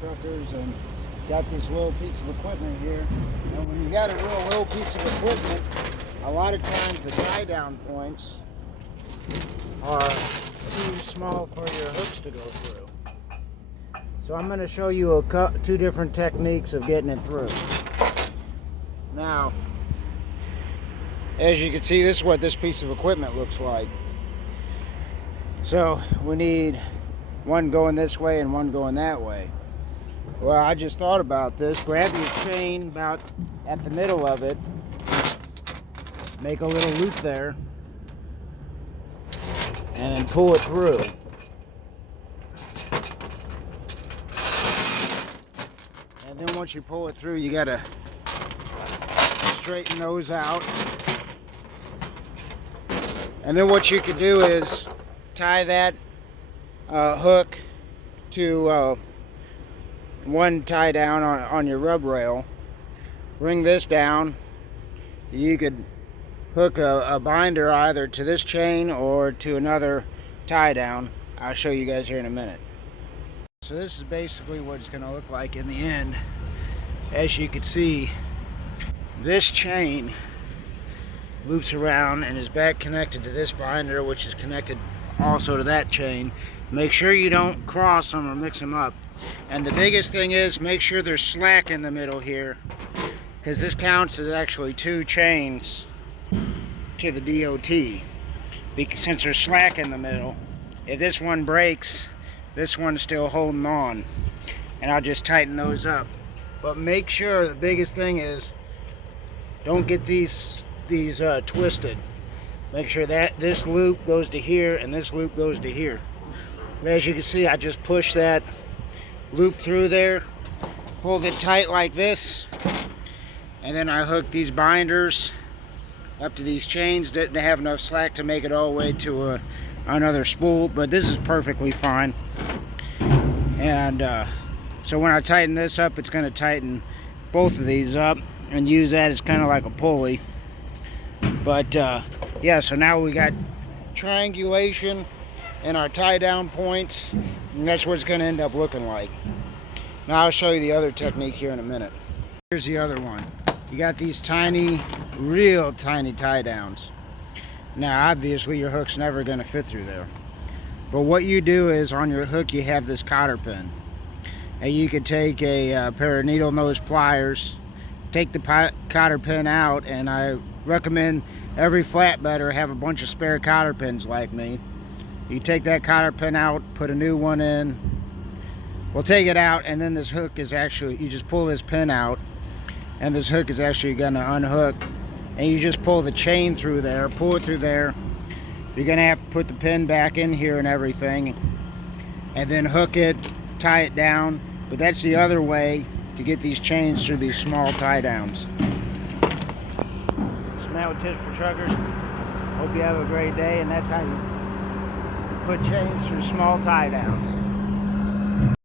truckers and got this little piece of equipment here. And when you got a real little piece of equipment, a lot of times the tie down points are too small for your hooks to go through. So I'm going to show you two different techniques of getting it through. Now, as you can see, this is what this piece of equipment looks like. So we need one going this way and one going that way. Well, I just thought about this. Grab your chain about at the middle of it, make a little loop there, and then pull it through. And then once you pull it through, you gotta straighten those out. And then what you can do is tie that hook to one tie down on your rub rail. Bring this down. You could hook a binder either to this chain or to another tie down. I'll show you guys here in a minute. So this is basically what it's going to look like in the end. As you can see, this chain loops around and is back connected to this binder, which is connected also to that chain. Make sure you don't cross them or mix them up. And the biggest thing is make sure there's slack in the middle here, because this counts as actually two chains to the DOT. Because since there's slack in the middle, if this one breaks, this one's still holding on. And I'll just tighten those up. But make sure, the biggest thing is, don't get these twisted. Make sure that this loop goes to here and this loop goes to here. And as you can see, I just push that loop through there, hold it tight like this, and then I hook these binders up to these chains. Didn't have enough slack to make it all the way to another spool, but this is perfectly fine. And so when I tighten this up, it's going to tighten both of these up and use that as kind of like a pulley. But yeah, so now we got triangulation and our tie down points, and that's what it's going to end up looking like. Now I'll show you the other technique here in a minute. Here's the other one. You got these tiny, real tiny tie downs. Now obviously your hook's never going to fit through there, but what you do is on your hook you have this cotter pin, and you could take a pair of needle nose pliers, take the cotter pin out, and I recommend every flatbedder have a bunch of spare cotter pins like me. You take that cotter pin out, put a new one in. We'll take it out, and then this hook is actually, you just pull this pin out, and this hook is actually going to unhook, and you just pull the chain through there, pull it through there. You're going to have to put the pin back in here and everything, and then hook it, tie it down. But that's the other way to get these chains through these small tie downs. So Matt with Tips for Truckers. Hope you have a great day, and that's how you put chains through small tie downs.